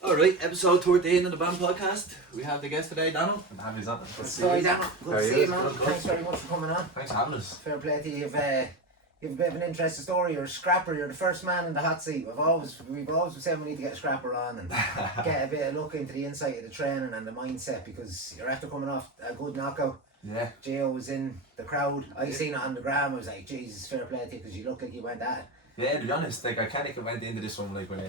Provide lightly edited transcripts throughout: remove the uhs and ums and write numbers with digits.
Alright, episode 13 of the B.A.M.N podcast. We have the guest today, Dano. I'm happy he's on. Sorry, Dano. Good to see you, man. Thanks very much for coming on. Thanks for having us. Fair play to you. You've a bit of an interesting story. You're a scrapper. You're the first man in the hot seat. We've always said we need to get a scrapper on and get a bit of look into the insight of the training and the mindset, because you're after coming off a good knockout. Yeah. Gio was in the crowd. I seen it on the gram. I was like, Jesus, fair play to you, because you look like you went at it. Yeah, to be honest, like I kind of went into this one like with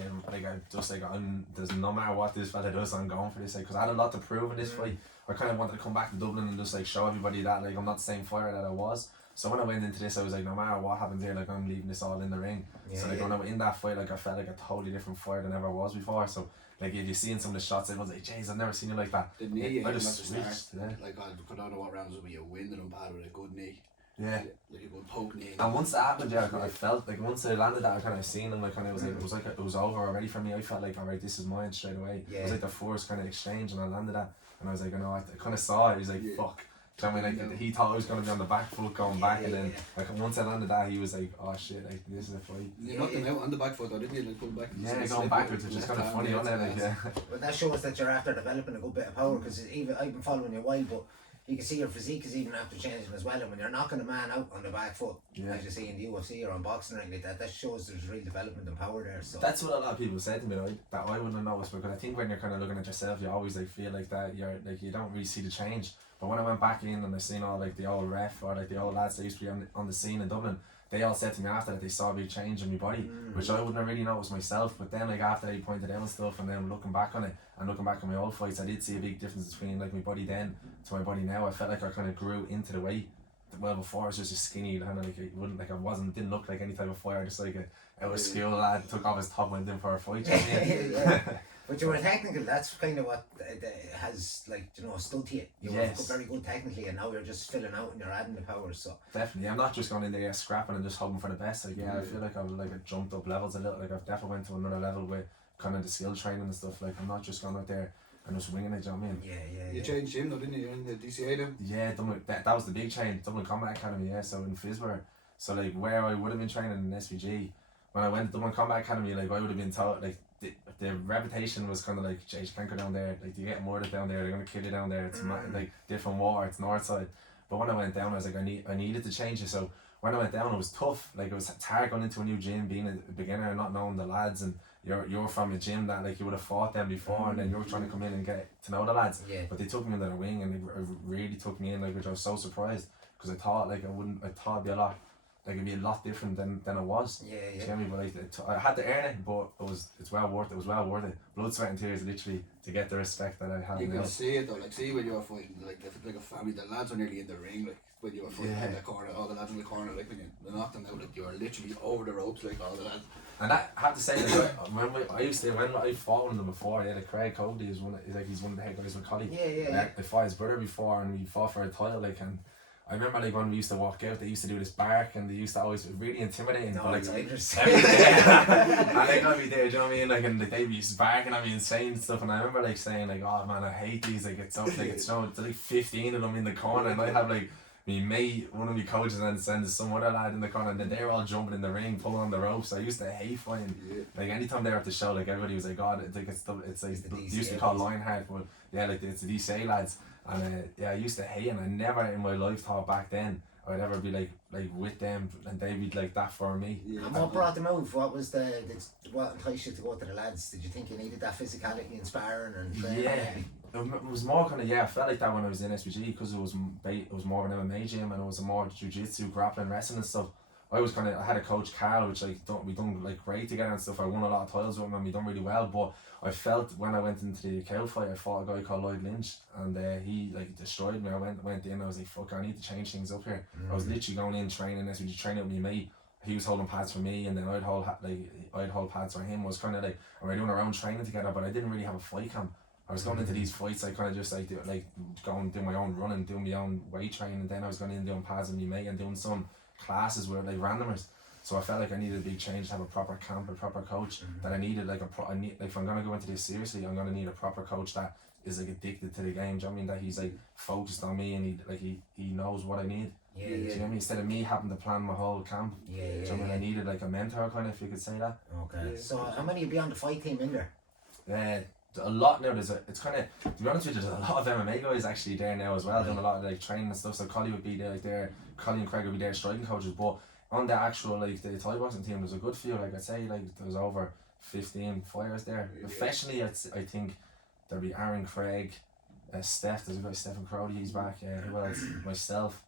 there's no matter what this fella does, I'm going for this, like, because I had a lot to prove in this fight. I kind of wanted to come back to Dublin and just like show everybody that like I'm not the same fighter that I was. So when I went into this, I was like, no matter what happens here, like I'm leaving this all in the ring. So like when I went in that fight, like I felt like a totally different fighter than I ever was before. So like if you seen some of the shots, I was like, jeez, I've never seen you like that. The knee, I just switched. Yeah. Like I don't know what rounds will be a win and bad with a good knee. Yeah. Like a good poke knee. And once that happened, yeah, I felt like once I landed that, I kind of seen him, like kind of it was over already for me. I felt like, alright, this is mine straight away. Yeah. It was like the first kind of exchange, and I landed that, and I was like, I kind of saw it. He was like, fuck. Do you know what I mean? Like he thought I was gonna be on the back foot going back, and then like once I landed that, he was like, oh shit, like this is a fight. You knocked him out on the back foot, though, didn't you? Like pulled back. Yeah, going backwards, which is kind of funny, wasn't it? Like, yeah. Well, that shows that you're after developing a good bit of power, because even I've been following you a while, but you can see your physique is even after changing as well. And when you're knocking a man out on the back foot, as you see in the UFC or on boxing or anything like that, that shows there's real development and power there. So that's what a lot of people said to me, right? That I wouldn't have noticed, because I think when you're kind of looking at yourself, you always like feel like that you're like you don't really see the change. But when I went back in and I seen all like the old ref or like the old lads that used to be on the scene in Dublin, they all said to me after that they saw a big change in my body, which I wouldn't have really noticed myself. But then like after they pointed out and stuff, and then looking back on it and looking back on my old fights, I did see a big difference between like my body then to my body now. I felt like I kind of grew into the weight. Well, before I was just a skinny kind of like didn't look like any type of fighter, just like a out of school lad took off his top and went in for a fight. Yeah. But you were technical. That's kind of what has stood to you. You were very good technically, and now you're just filling out and you're adding the powers. So definitely, I'm not just going in there scrapping and just hoping for the best. Like I feel like I've like jumped up levels a little. Like I've definitely went to another level with kind of the skill training and stuff. Like I'm not just going out there and just winging it. Do you know what I mean? Yeah. You changed gym though, didn't you? You're in the DCA then. Yeah, that was the big change. Dublin Combat Academy. Yeah, so in Fisborough. So like where I would have been training in SVG, when I went to Dublin Combat Academy, like I would have been taught like. The reputation was kind of like, Jay, you can't go down there, like you get murdered down there, they're going to kill you down there, it's like different water, it's north side. But when I went down, I was like, I needed to change it. So when I went down, it was tough. Like it's hard going into a new gym, being a beginner and not knowing the lads, and you're from a gym that like you would have fought them before, and then you were trying to come in and get to know the lads. But they took me under their wing, and they really took me in, like, which I was so surprised, because I thought like I thought it'd be a lot. Like it'd be a lot different than it was. Yeah. You know me? But like I had to earn it, but it's well worth it. It was well worth it. Blood, sweat, and tears, literally, to get the respect that I have. You can see it though. Like see when you were fighting, like if it's like a family, the lads were nearly in the ring. Like when you were fighting in the corner, all the lads in the corner, like when you knocked them out, like you were literally over the ropes, like all the lads. And I have to say, like, when I fought with them before, like Craig Cody is he's one of the head guys with Collie. Yeah. I fought his brother before, and we fought for a title, like, and I remember like when we used to walk out, they used to do this bark, and they used to always really intimidating. No, but like every day. And like I'd be there, do you know what I mean? Like, and they be just barking at me and saying stuff, and I remember like saying like, oh man, I hate these. Like it's so it's like 15 of them in the corner, and I have like me mate, one of my coaches, and sends some other lad in the corner, and then they're all jumping in the ring, pulling on the ropes. I used to hate fighting. Like anytime they were at the show, like everybody was like, God, it's like it's like they used to call Lionheart, but yeah, like it's the DCA lads. And I used to hate it, and I never in my life thought back then I'd ever be like with them, and they'd be like that for me. And what brought them out? What was what enticed you to go to the lads? Did you think you needed that physicality and sparring and training? It was more kind of I felt like that when I was in SVG, because it was more of an MMA gym, and it was a more jiu-jitsu, grappling, wrestling and stuff. I had a coach Carl, which we done like great together and stuff. I won a lot of titles with him, and we done really well. But I felt when I went into the cow fight, I fought a guy called Lloyd Lynch, and he like destroyed me. I went in, I was like, fuck, I need to change things up here. I was literally going in training this, we training with me mate. He was holding pads for me, and then I'd hold pads for him. It was kind of like, and we were doing our own training together, but I didn't really have a fight camp. I was going into these fights, I kind of just going do my own running, doing my own weight training, and then I was going in doing pads with me mate and doing some classes where like randomers. So I felt like I needed a big change to have a proper camp, a proper coach. That I needed like if I'm gonna go into this seriously, I'm gonna need a proper coach that is like addicted to the game. Do you know what I mean? That he's like focused on me, and he knows what I need. Do you know what I mean? Instead of me having to plan my whole camp. Do you know what I mean? I needed like a mentor, kind of, if you could say that. Okay. So how many would be on the fight team in there? a lot now. It's kind of, to be honest with you, there's a lot of MMA guys actually there now as well, doing a lot of like training and stuff. So Collie would be there, like there, Collie and Craig would be there, striking coaches. But on the actual like the Thai boxing team, there's a good few. Like I'd say, like there was over 15 fighters there. Professionally, I think there'll be Aaron Craig, Steph. There's a guy Stephen Crowley. He's back. Who else? Myself.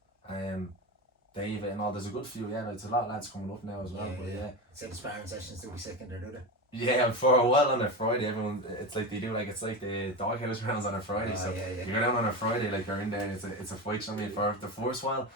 David and all. There's a good few. Yeah, like, there's a lot of lads coming up now as well. But yeah. So the sparring sessions do be sick in there, do they? Yeah, for a while on a Friday, everyone, it's like they do, like, it's like the doghouse rounds on a Friday, you go down on a Friday, like, you're in there, it's a fight, you know what I mean? For the first while,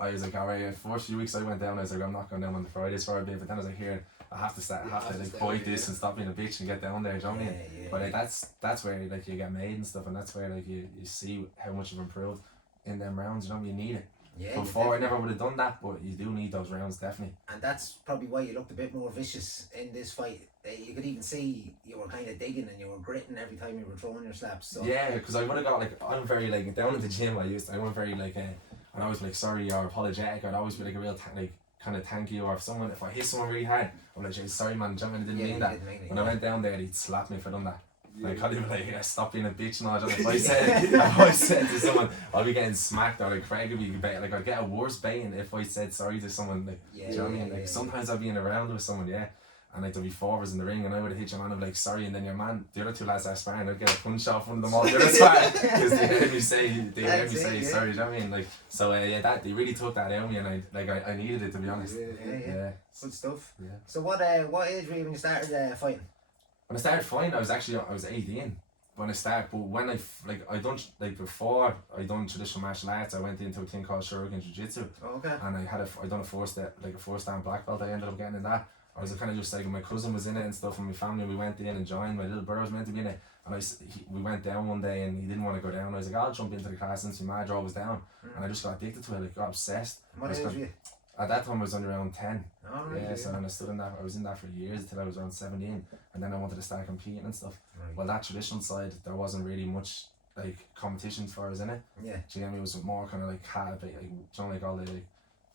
I was like, alright, the first few weeks I went down, I was like, I'm not going down on the Fridays for a bit, but then I was like, here, I have to like, fight this and stop being a bitch and get down there, do you know what I mean? But like, that's where, like, you get made and stuff, and that's where, like, you see how much you've improved in them rounds, you know what I mean? You need it. Yeah, before I never would have done that, but you do need those rounds, definitely. And that's probably why you looked a bit more vicious in this fight. You could even see you were kind of digging and you were gritting every time you were throwing your slaps. So. Yeah, because I would have got like, I'm very like, down in the gym I went very like, and I was like sorry or apologetic. I'd always be like a real like kind of thank you, or if I hit someone really hard, I'm like, sorry man, I didn't mean that. When I went down there, he'd slap me for doing that. Like, I'd be like, stop being a bitch and all that. If I said to someone, I'll be getting smacked, or like Craig would be like, I'd get a worse baiting if I said sorry to someone. Like, do you know what I mean? Like, sometimes I'd be in a round with someone, and like there'd be four of us in the ring, and I would have hit your man, I'd be like, sorry, and then your man, the other two lads are sparring, I'd get a punch off one of them all the other side, because they heard me say sorry, do you know what I mean? Like, so that they really took that out of me, and I needed it, to be honest. Yeah. Good stuff. Yeah. So what age were you when you started fighting? When I started fighting, I was 18 when I started, but when before I done traditional martial arts, I went into a thing called Shoryuken Jiu-Jitsu. Okay. And I done a four-star black belt. I ended up getting in that. I was kind of just like, my cousin was in it and stuff, and my family, we went in and joined. My little brother was meant to be in it, and we went down one day and he didn't want to go down. I was like, I'll jump into the class since my draw was down, and I just got addicted to it, like got obsessed. What age were you? At that time I was only around 10. Oh, right, So then I was in that for years until I was around 17, and then I wanted to start competing and stuff. Right. Well, that traditional side, there wasn't really much like competition for us in it. Yeah. Do you get me? It was more kind of like hard, like all the like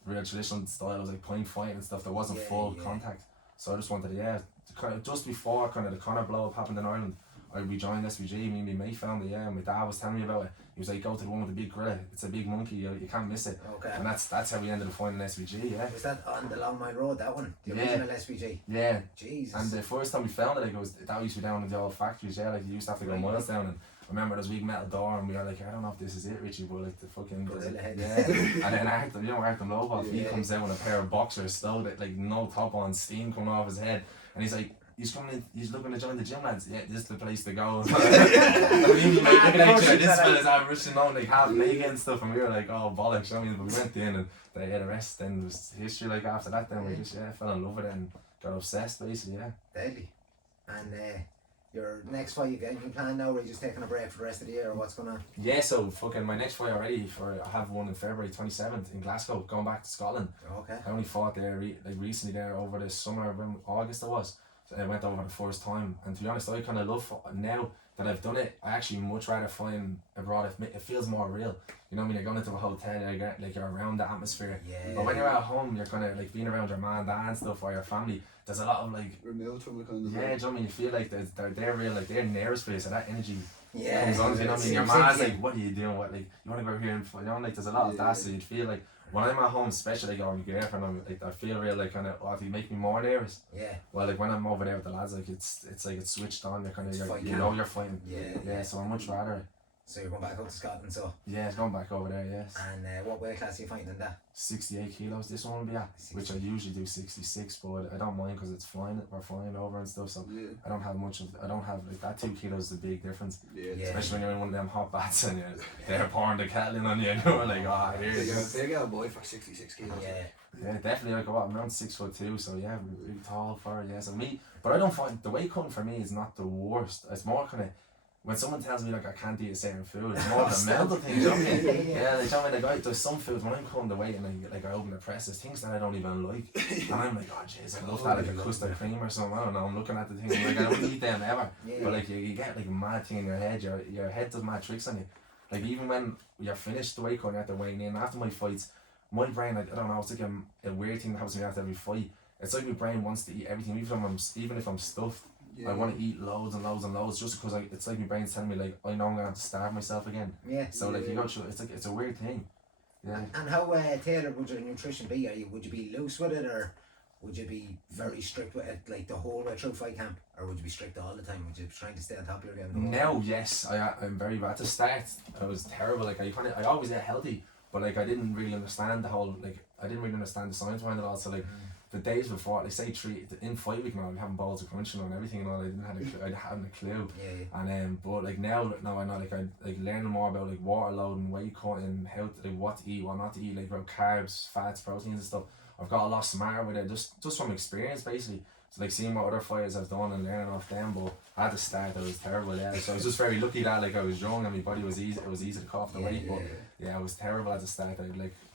real traditional style was like point fighting and stuff. There wasn't full contact. So I just wanted to, kind of just before kind of the Conor blow up happened in Ireland, I rejoined SBG. Me and my mate found it, and my dad was telling me about it. He was like, go to the one with the big gorilla. It's a big monkey. You can't miss it. Okay. And that's how we ended up finding SBG. Yeah. Was that on the Long Mile Road? That one, the original SBG. Yeah. Jesus. And the first time we found it, like that used to be down in the old factories. Yeah, like you used to have to go miles down. And I remember there was a big metal door, and we were like, I don't know if this is it, Richie, but like the fucking and then Arthur Lobov, he comes out with a pair of boxers, still like no top on, steam coming off his head, and he's like, he's coming in, he's looking to join the gym, lads. Yeah, this is the place to go. I mean, like, looking at each other, this fella's out rushing on, like half naked and stuff, and we were like, oh bollocks, I mean, but we went in and the rest then was history. Like after that, then we just fell in love with it and got obsessed basically. Deadly. And your next fight, you got anything planned now, or are you just taking a break for the rest of the year, or what's going on? Yeah, so fucking my next fight already, I have one in February 27th in Glasgow, going back to Scotland. Okay. I only fought there recently there over the summer, when August it was. So I went over the first time, and to be honest, I kind of love now that I've done it. I actually much rather find abroad. It feels more real. You know what I mean? You're going into a hotel, you're around the atmosphere. Yeah. But when you're at home, you're kind of like being around your man, dad, and stuff, or your family. There's a lot of like removed from the kind of. Yeah, do you know what I mean? You feel like they're real, like they're near his face, and that energy comes on. You know what I mean? Your man's like, what are you doing? What, like, you want to go over here and you know, like there's a lot of that. So you'd feel like when I'm at home, especially like on my girlfriend, I'm like, I feel real like kind of, if you make me more nervous. Yeah. Well, like when I'm over there with the lads, like it's like it's switched on. You're kind of you're fighting. Yeah. So I'm much rather. So you're going back up to Scotland, so. Yeah, it's going back over there. Yes. And what weight class are you fighting in that? 68 kilos. This one will be at, which I usually do 66, but I don't mind because it's flying. We're flying over and stuff, so I don't have like that 2 kilos is a big difference. Especially when you're in one of them hot baths and they're pouring the kettle in on you, and you're like, oh, here it is. Big old boy for 66 kilos. Yeah, definitely. Like I'm around 6'2", so yeah, really tall for it. Yeah, so but I don't find the weight cutting for me is not the worst. It's more kind of. When someone tells me like I can't eat a certain food, it's more of a mental thing, you know what I mean? Like, you know what I mean? Like, there's some foods when I'm cutting the weight and I open the press, there's things that I don't even like. And I'm like, oh jeez, I love that, like a custard cream or something. I don't know, I'm looking at the thing, I'm like, I don't eat them ever. But like you get like a mad thing in your head, your head does mad tricks on you. Like even when you're finished the weight cutting after weighing in, after my fights, my brain, like, I don't know, it's like a weird thing that happens to me after every fight. It's like my brain wants to eat everything, even if I'm stuffed. I want to eat loads and loads and loads just because it's like my brain's telling me like I know I'm going to starve myself again. Yeah. So like you go through, it's a weird thing. Yeah. And how tailored would your nutrition be? Would you be loose with it, or would you be very strict with it, like the whole way through fight camp, or would you be strict all the time? Would you be trying to stay on top of your game? Now, yes, I'm very bad. To start, I was terrible. Like I always ate healthy, but like I didn't really understand the whole I didn't really understand the science behind it all. So like the days before, like say in fight week now, I'm having balls of crunching and everything and all. I hadn't a clue. Yeah. And but like now I know like I like learning more about like water loading, weight cutting, how to like what to eat, what not to eat, like about carbs, fats, proteins and stuff. I've got a lot smarter with it just from experience basically. So like seeing what other fighters have done and learning off them, but at the start I was terrible, so I was just very lucky that like I was young and my body was easy, it was easy to cut off the weight, but I was terrible at the start.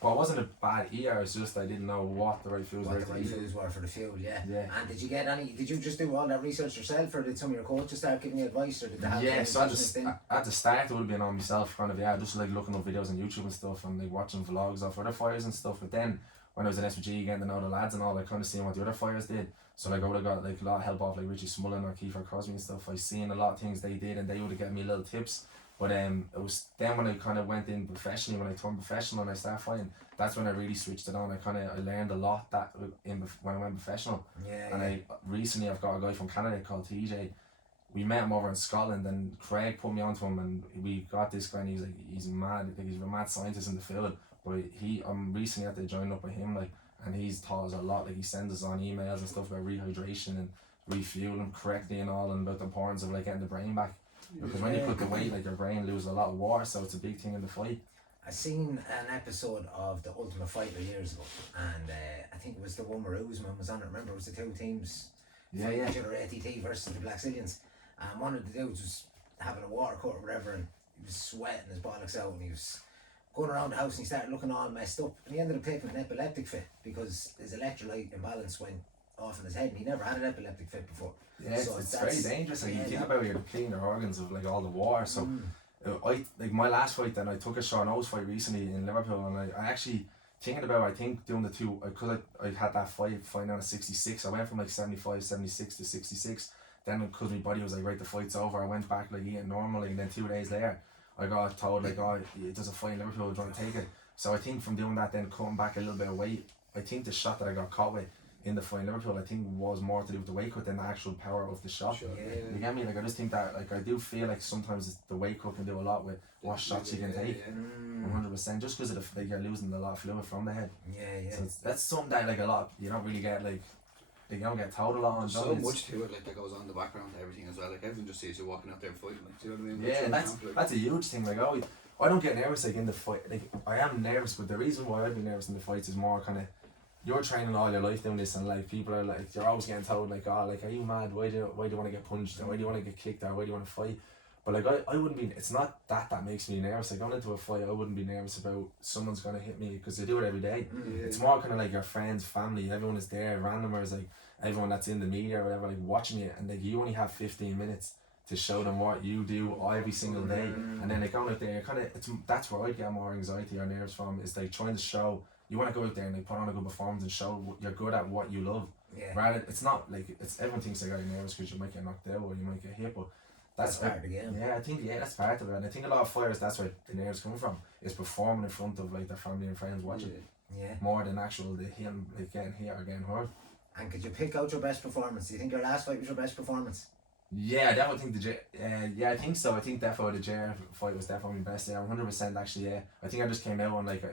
But I wasn't a bad eater, it's just I didn't know what the right foods were for the fuel, yeah. And did you just do all that research yourself, or did some of your coaches start giving you advice, or did they have so at the start it would have been on myself kind of, just like looking up videos on YouTube and stuff and like watching vlogs of other fighters and stuff, but then when I was in SVG getting to know the lads and all, I kind of seen what the other fighters did. So like I would have got like a lot of help off like Richie Smullen or Kiefer Crosby and stuff. I seen a lot of things they did and they would have given me little tips. But it was then when I kind of went in professionally, when I turned professional and I started fighting, that's when I really switched it on. I learned a lot when I went professional. Recently I've got a guy from Canada called TJ. We met him over in Scotland and Craig put me onto him and we got this guy and he's mad, like he's a mad scientist in the field. But I'm recently had to join up with him, and he's taught us a lot. Like he sends us on emails and stuff about rehydration and refueling correctly and all, and about the importance of like getting the brain back. Because when you put the weight, like your brain loses a lot of water, so it's a big thing in the fight. I seen an episode of The Ultimate Fighter years ago, and I think it was the one where Usman was on it. Remember, it was the two teams fighting each other, ATT versus the Black Zillions. And one of the dudes was having a water cut or whatever, and he was sweating his bollocks out, and he was going around the house and he started looking all messed up, and he ended up taking an epileptic fit because his electrolyte imbalance went off in his head and he never had an epileptic fit before. So it's very dangerous. Like you think about you're depleting your organs of like all the water. So I like my last fight, then I took a short nose fight recently in Liverpool, and I actually thinking about doing the two, because I had that fight down at 66. I went from like 75, 76 to 66. Then because my body was like, right, the fight's over, I went back like eating normally, and then 2 days later I got told like, oh, there's a fight in Liverpool, do you want to take it? So I think from doing that, then cutting back a little bit of weight, I think the shot that I got caught with in the fight in Liverpool, I think was more to do with the weight cut than the actual power of the shot. You get me? Like I just think that like I do feel like sometimes the weight cut can do a lot with what shots you can take. 100%, just because of like you're losing a lot of fluid from the head. So that's something that like a lot you don't really get like you don't get told a lot on. So much to it like that goes on in the background to everything as well. Like everyone just sees you walking out there fighting. Like, do you know what I mean? That's a huge thing. Like I don't get nervous like in the fight. Like I am nervous, but the reason why I'd be nervous in the fights is more kind of you're training all your life doing this, and like people are like you're always getting told like, oh, like are you mad? Why do you want to get punched? Or why do you want to get kicked? Or why do you want to fight? But like I wouldn't be. It's not that makes me nervous. Like going into a fight, I wouldn't be nervous about someone's gonna hit me because they do it every day. It's more kind of like your friends, family, everyone is there. Randomers, like everyone that's in the media or whatever, like watching you, and like you only have 15 minutes to show them what you do every single day, and then like going out there, you're kind of that's where I get more anxiety or nerves from. Is like trying to show you want to go out there and like put on a good performance and show you're good at what you love. Rather, it's not like it's everyone thinks like, oh, you're nervous because you might get knocked out or you might get hit, but that's part of the game. I think that's part of it, and I think a lot of fighters that's where the nerves come from, is performing in front of like their family and friends watching. More than actual him like getting hit or getting hurt. And could you pick out your best performance? Do you think your last fight was your best performance? Yeah, I definitely think I think so. I think definitely the JR fight was definitely my best. 100% actually. I think I just came out and like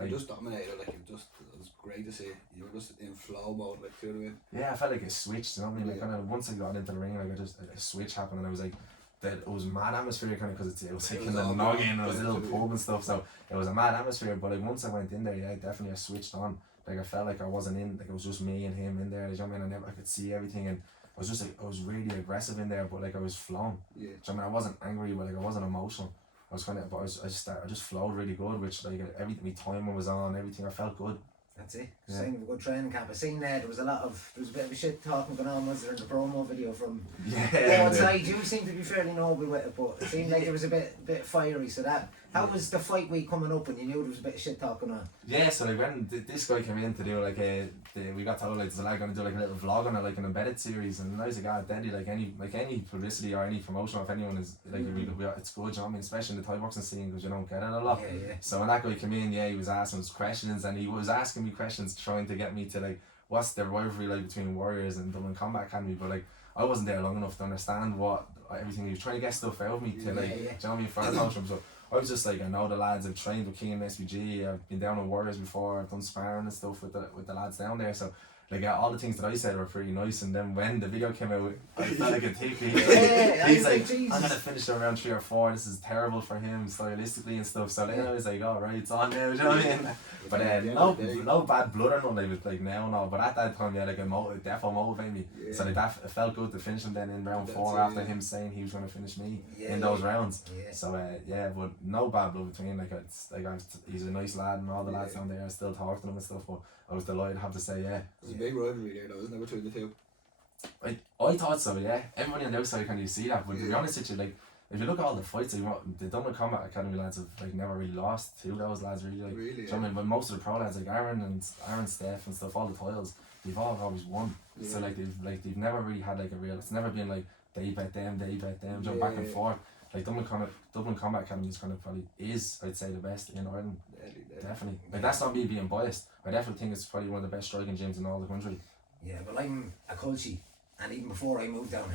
I just dominated. Like it was great to see. You were just in flow mode, like, do you know what I mean? I felt like it switched. You know what I mean? Like kind of once I got into the ring, like a switch happened, and I was like, it was mad atmosphere kind of because it was like in the noggin, it was a little pub and stuff. So it was a mad atmosphere. But like once I went in there, definitely I switched on. Like I felt like I wasn't in. Like it was just me and him in there. You know what I mean? I could see everything and. I was just like, I was really aggressive in there, but like I was flowing. I mean, I wasn't angry, but like I wasn't emotional. I was kind of, but I just flowed really good, which like everything, my timing was on, everything. I felt good. That's it. Sign of a good training camp. I seen there was a bit of a shit talking going on, was there, in the promo video from outside. You seem to be fairly noble with it, but it seemed like it was a bit fiery. So that How was the fight week coming up when you knew there was a bit of shit talking on? Yeah, so like when this guy came in to do like we got told like there's a lad gonna do like a little vlog on it, like an embedded series, and I was like, God, Daddy, like any publicity or any promotion, if anyone is like it's good, you know what I mean, especially in the Thai boxing scene, because you don't get it a lot. Yeah. So when that guy came in, he was asking us questions, and he was asking me questions trying to get me to like what's the rivalry like between Warriors and Dublin Combat Academy, but like I wasn't there long enough to understand what everything he was trying to get stuff out of me to like, do you know what I mean, for the promotion. So I was just like, I know the lads, I've trained with King and SBG, I've been down on Warriors before, I've done sparring and stuff with the lads down there, so like all the things that I said were pretty nice. And then when the video came out, I felt like a thief. He's like, I'm gonna finish it around 3 or 4, this is terrible for him stylistically and stuff. So then I was like, alright, it's on now, do you know what I mean? But no bad blood or nothing like now and all, but at that time, like it definitely motivated me. So like that, it felt good to finish him then in round 4 after him saying he was going to finish me in those rounds. So but no bad blood between, like it's like he's a nice lad, and all the lads down there, I still talk to them and stuff, but I was delighted to have to say, There's a big rivalry there though, isn't there, between the two? I thought so, yeah. Everybody on the outside kind of see that, but to be honest with you, like, if you look at all the fights, like, the Dublin Combat Academy lads have like never really lost. Two of those lads really, like, do you know what I mean? But most of the pro lads, like Aaron, Steph and stuff, all the titles, they've all always won. So like they've never really had like a real. It's never been like they bet them, jump back and forth. Like Dublin Combat Academy is kind of probably is, I'd say, the best in Ireland. Definitely. Like that's not me being biased. I definitely think it's probably one of the best striking gyms in all the country. Yeah, well, I'm a culture, and even before I moved down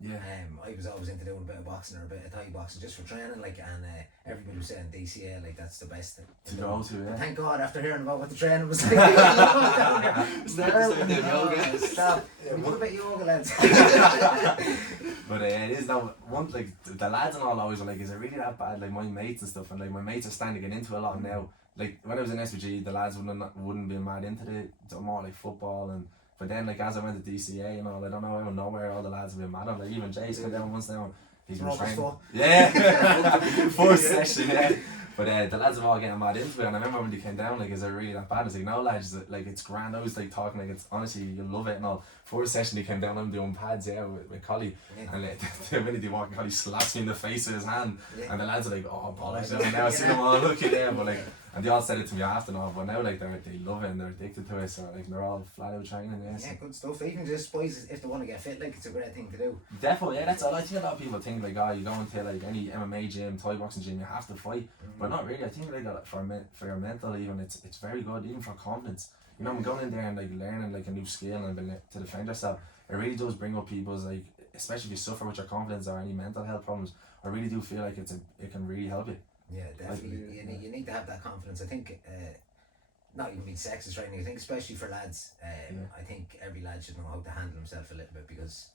here, I was always into doing a bit of boxing or a bit of Thai boxing just for training, like, and everybody was saying DCA, like, that's the best thing to go to. Yeah. But thank God, after hearing about what the training was like, down here. Stop. What about yoga, lads? But it is now one, like the lads and all always are like, is it really that bad? Like my mates and stuff, and like my mates are starting to get into a lot now. Like when I was in SVG, the lads wouldn't be mad into the more like football, and but then like as I went to DCA, you know, I don't know, I don't know where all the lads have been mad on. Like even Jay's come down once now. He's been training. Yeah, first session. Yeah. But the lads are all getting mad into it, and I remember when they came down, like, is it really that bad? It's like, no lads, like, it's grand. I was like talking like, it's honestly, you'll love it and all. First session they came down, I'm doing pads, with Collie, and like, the minute they walk, Collie slaps me in the face with his hand, and the lads are like, oh bollocks, and now I see them all looking there, but like, and they all said it to me after and all, but now like they love it and they're addicted to it, so like they're all flat out training. Yeah, good stuff. Even just boys, if they want to get fit, like, it's a great thing to do. Definitely, yeah, that's all. I think a lot of people think like, oh, you go into like any MMA gym, Thai boxing gym, you have to fight, but not really. I think like for your mental, even it's very good, even for confidence. You know, I'm going in there and like learning like a new skill and to defend yourself. It really does bring up people's, like, especially if you suffer with your confidence or any mental health problems. I really do feel like it can really help you. Yeah, definitely. You need to have that confidence. I think, not even being sexist or anything, I think especially for lads, I think every lad should know how to handle himself a little bit, because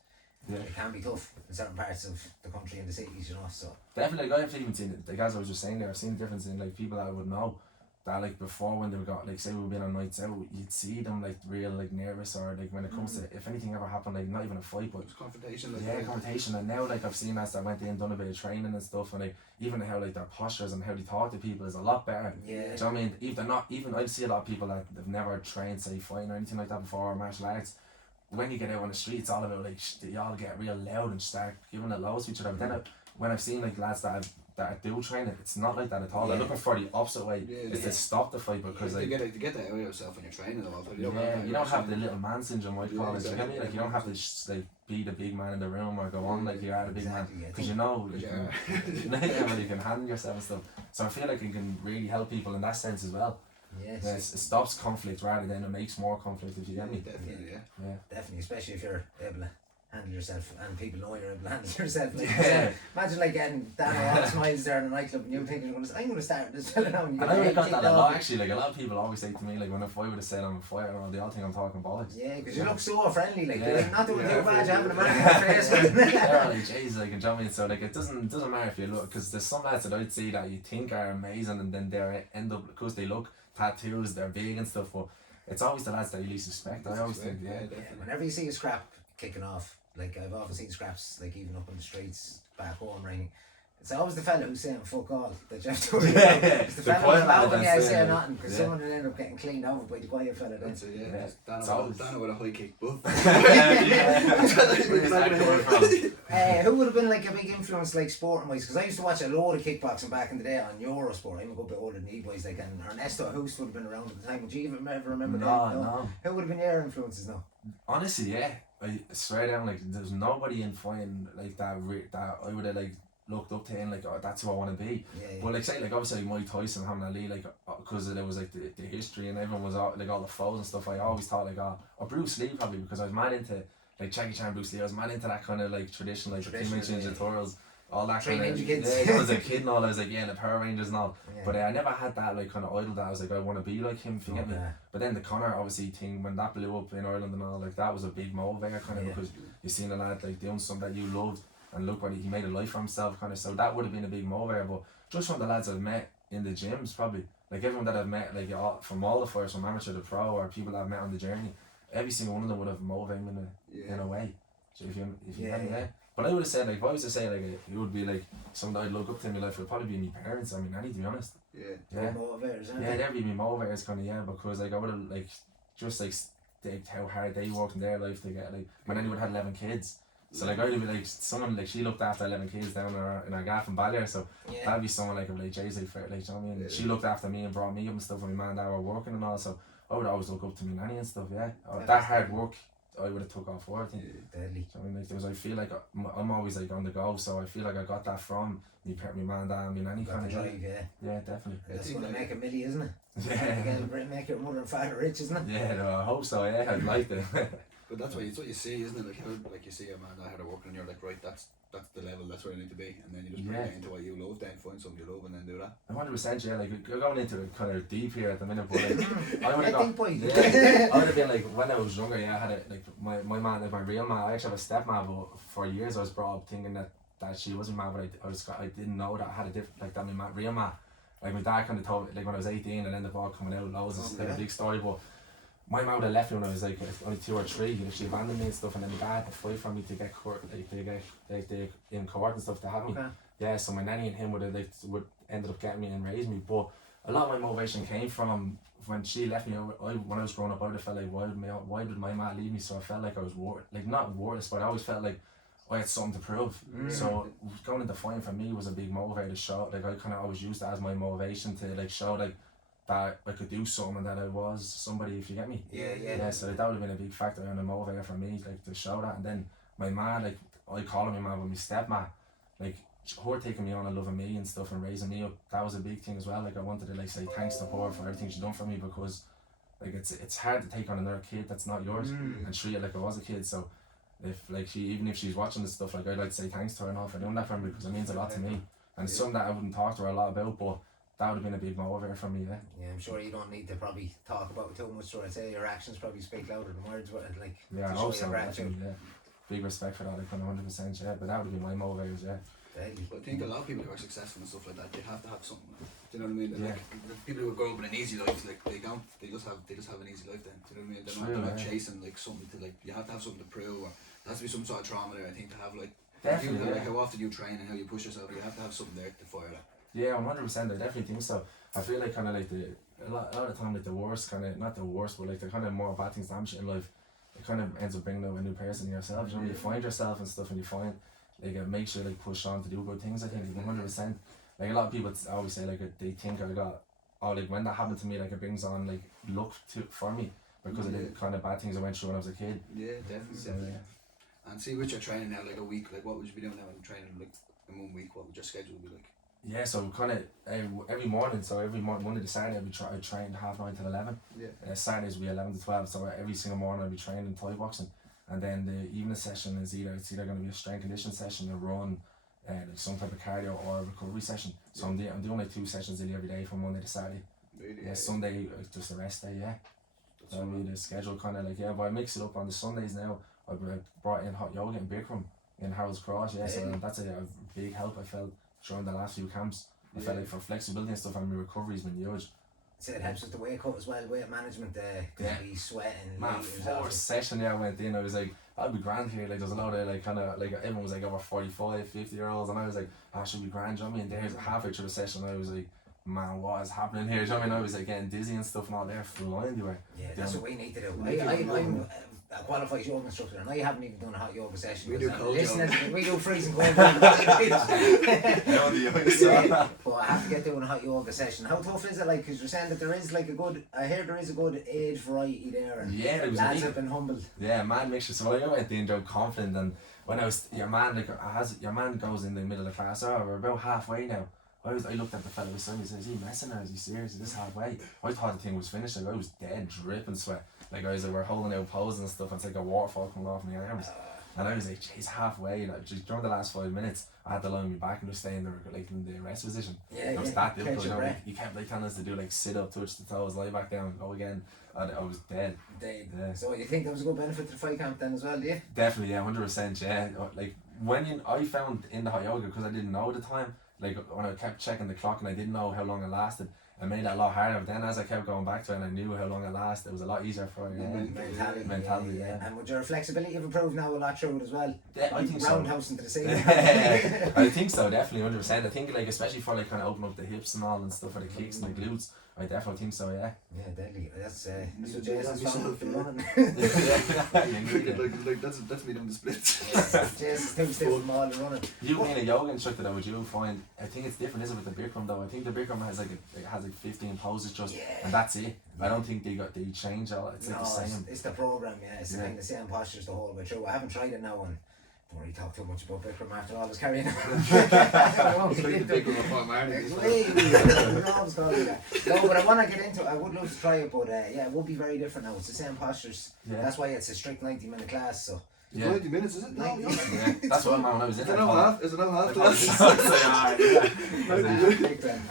it can be tough in certain parts of the country and the cities, you know, so. Definitely, like, I've even seen it, like as I was just saying there, I've seen the difference in like people that I would know, that like before when they got, like, say we've been on nights out, you'd see them like real like nervous, or like when it comes to, if anything ever happened, like not even a fight, but confrontation, like, confrontation. And now like I've seen lads that went in, done a bit of training and stuff, and like even how like their postures and how they talk to people is a lot better. Do you know what I mean? If they're not, even I see a lot of people that they've never trained, say, fighting or anything like that before, or martial arts. When you get out on the street, it's all about like they all get real loud and start giving it lows to each other. But then when I've seen like lads that do training, it's not like that at all. They're looking for the opposite way, is to stop the fight, because like, to get that out of yourself when you're training and all. You don't have the little man syndrome, I call it. You know what I mean? Like, you don't have to like be the big man in the room or go on like you are the big man, because you know you can handle yourself and stuff. So I feel like it can really help people in that sense as well. Yes. It stops conflict rather than it makes more conflict, if you get me. Definitely, yeah. Definitely, especially if you're able to handle yourself and people know you're able to handle yourself. Like, imagine like getting Dano all smiles there in a nightclub and you think I'm going to start this fella now. And I got that a lot actually. Like a lot of people always say to me, like, when if I would have said I'm a fighter, they all think I'm talking bollocks. Yeah, because you look so friendly, like you're like, not doing too bad, you're having a man in your face. Yeah, like jeez, like, you know what I mean? So like it doesn't matter if you look, because there's some lads that I'd see that you think are amazing and then they end up, because they look tattoos, they're big and stuff, but it's always the lads that you least expect. I always think, whenever you see a scrap kicking off, like I've often seen scraps, like even up on the streets back home, right? It's always the fella who's saying fuck all that you have to worry Yeah, about. yeah. It's the The fella quiet who's lad loud when that's you saying say it. nothing, because Yeah. someone will end up getting cleaned over by the quiet fella then. That's it, yeah. Yeah. Dano, It's always- Dano with a high kick buff. Where's that coming from? Who would have been like a big influence, like sporting wise? Because I used to watch a load of kickboxing back in the day on Eurosport. I'm a good bit older than you boys, like, and Ernesto Houst would have been around at the time. Would you even ever remember that? No. Who would have been your influences now? Honestly, yeah. I swear down, like, there's nobody in fighting like that that I would have like looked up to and like, oh, that's who I want to be. Yeah. But like, say, like, obviously like Mike Tyson, Muhammad Ali, like, because there was like the history and everyone was all, like all the foes and stuff. I always thought like, or Bruce Lee probably, because I was mad into like Jackie Chan, Bruce Lee. I was mad into that kind of like tradition, like Teenage Ninja Turtles, all that Three kind of. Ninja Kids. Yeah, when I was a kid and all, I was like, yeah, the Power Rangers and all. Yeah. But I never had that like kind of idol that I was like, I want to be like him. If you get me. Yeah. But then the Conor obviously thing, when that blew up in Ireland and all, like that was a big motivator kind of, Yeah. because you seen a lad like doing something that you loved, and look what he made a life for himself kind of. So that would have been a big motivator. But just from the lads I've met in the gyms, probably like everyone that I've met, like from all the fighters, from amateur to pro, or people that I've met on the journey, every single one of them would have motivated me in a way. So if you get me, yeah. But I would have said, like, if I was to say like it would be like someone that I'd look up to in my life, it would probably be my parents. I mean, Nanny, to be honest. Yeah. Motivators, aren't Yeah, they? they'd be my motivators kind of, yeah, because like I would have like just like how hard they worked in their life to get, like, my nanny would have had 11 kids, so like I'd be like someone, like, she looked after 11 kids down in our gaff in Ballier, so Yeah. that'd be someone like Jay-Z, like, you know what I mean? Yeah. She looked after me and brought me up and stuff when my man and dad were working and all, so I would always look up to my nanny and stuff, yeah. That hard work I would have took off for, I think. Deadly. So, I mean, like, there was, I feel like I'm always like on the go, so I feel like I got that from my man, dad, and my nanny Got kind the of. drive, yeah. Yeah, definitely. That's gonna make a milli, isn't it? Yeah. Again, make your mother and father rich, isn't it? Yeah, no, I hope so. Yeah, I'd like to. But that's what you see, isn't it? Like how, like, you see a man that had a work and you're like, right, that's the level, that's where you need to be, and then you just bring it into what you love, then find something you love, and then do that. 100%, yeah. Like, we're going into it kind of deep here at the minute, but like, I would I have think, boy. yeah, I would have been like, when I was younger, yeah, I had a, like, my man, like my real man. I actually have a stepmom, but for years I was brought up thinking that she wasn't mad, but I didn't know that I had a different, like, that my real man. Like, my dad kind of told me, like, when I was 18 and then the ball coming out, loads of like a big story, but my mom would have left me when I was like only 2 or 3, and she abandoned me and stuff, and then my dad had to fight for me to get court, they in court and stuff to have me. Okay. Yeah, so my nanny and him would ended up getting me and raised me. But a lot of my motivation came from when she left me. When I was growing up, I would have felt like, why did my mom leave me? So I felt like I was not worthless, but I always felt like I had something to prove. So going into fighting for me was a big motivator to show. Like, I kind of always used that as my motivation to like show like that I could do something and that I was somebody, if you get me. Yeah. So that would have been a big factor and a motivator for me, like, to show that. And then my man, like, I call her my man, but my stepma, like, her taking me on and loving me and stuff and raising me up, that was a big thing as well. Like, I wanted to like say thanks to her for everything she done for me, because like it's hard to take on another kid that's not yours and treat it like I was a kid. So if like even if she's watching this stuff, like, I'd like to say thanks to her and all for doing that for me, because it means a lot to me, and it's something that I wouldn't talk to her a lot about, but that would have been a big motivator for me. Yeah, I'm sure you don't need to probably talk about it too much, so I'd say your actions probably speak louder than words, but like, Yeah, I to hope show so. your gratitude. Yeah. Big respect for that, like, 100%, yeah. But that would have been my motivators, yeah. Deadly. But I think a lot of people who are successful and stuff like that, they have to have something. Do you know what I mean? Yeah. Like, the people who grow up in an easy life, like, they just have an easy life then. Do you know what I mean? They're not chasing like something to, like, you have to have something to prove, or there has to be some sort of trauma there, I think, to have like, Definitely, like how often you train and how you push yourself, you have to have something there to fire that. Yeah, 100%. I definitely think so. I feel like kind of like a lot of the time, like, the worst kind of, not the worst, but like the kind of more bad things that happen in life, it kind of ends up bringing out a new person in yourself. You know, you find yourself and stuff, and you find like it makes you like push on to do good things. I think 100%. Like, a lot of people always say like they think I got, oh, like, when that happened to me, like, it brings on like luck for me because of the kind of bad things I went through when I was a kid. Yeah, definitely. So, yeah. And see, with your training now, like a week, like, what would you be doing now in training, like, in 1 week? What would your schedule be like? Yeah, so kind of every morning, so every Monday to Saturday I train 9:30 to 11. Yeah. Saturdays we 11 to 12, so every single morning I'll be training Thai boxing, and then the evening session is either going to be a strength conditioning session, a run, like some type of cardio, or a recovery session. So I'm doing like 2 sessions every day from Monday to Saturday. Really? Yeah, Sunday just a rest day. Yeah. So I mean, the schedule kind of like, yeah, but I mix it up on the Sundays now. I've brought in hot yoga in Bikram in Harold's Cross. Yeah, so that's a big help I felt during the last few camps. I felt like for flexibility and stuff, and my recovery's been huge. So it helps with the weight cut as well, weight management, be sweating. Man, meters first session I went in, I was like, I'll be grand here. Like there's a lot of like kind of like everyone was like over 45, 50-year-olds, and I was like, I should be grand. Do you know what I mean? There's halfway through the session, I was like, man, what is happening here? Do you know what I mean? I was like getting dizzy and stuff, and all there flying they were. Yeah, that's what we need to do. I'm a qualified yoga instructor, and I haven't even done a hot yoga session. We do cold yoga. We do freezing cold yoga. Yeah. But I have to get doing a hot yoga session. How tough is it? Like, because you're saying that there is like a good, I hear there is a good age variety there, and Yeah, it was lads neat. have been humbled. Yeah, man mixture. So I went in there confident, and when I was your man goes in the middle of the class. Oh, we're about halfway now. I looked at the fellow beside me and said, is he messing or is he serious? Is this halfway? I thought the thing was finished. Like I was dead, dripping sweat. Like I was like, we're holding out poses and stuff, and it's like a waterfall coming off my arms. And I was like, jeez, halfway. Like just during the last 5 minutes, I had to lie on my back and just stay in the rest position. Yeah, it was yeah. that difficult. You know, breath. you kept like telling us to do like sit up, touch the toes, lie back down, go again. I was dead. Yeah. So you think there was a good benefit to the fight camp then as well, do you? Definitely, yeah, 100%. Yeah, like I found in the hot yoga, because I didn't know at the time. Like when I kept checking the clock and I didn't know how long it lasted, it made it a lot harder. But then as I kept going back to it and I knew how long it lasted, it was a lot easier for mentality. Yeah. And would your flexibility have improved now a lot through it as well? Yeah, I think so. Roundhouse into the ceiling. I think so, definitely, 100%. I think like especially for like kind of open up the hips and all and stuff for the kicks and the glutes. I definitely think so, yeah. Yeah, deadly. That's what Jason's found for running. Like that's me doing the splits. Jason's too stiff from all the running. You being a yoga instructor though, would you find, I think it's different, isn't it, with the Bikram though? I think the Bikram has like 15 poses just, and that's it. I don't think they change all. It's like the same. It's the program, yeah. It's the same postures the whole way through. I haven't tried it now, and don't really talk too much about Bikram after all I was carrying on. No, but I want to get into it. I would love to try it, but yeah, it would be very different now. It's the same postures. Yeah. That's why it's a strict 90-minute class. So. Yeah. 90 minutes, is it? No, yeah. That's what when I was in Is it now half? Is it now half class?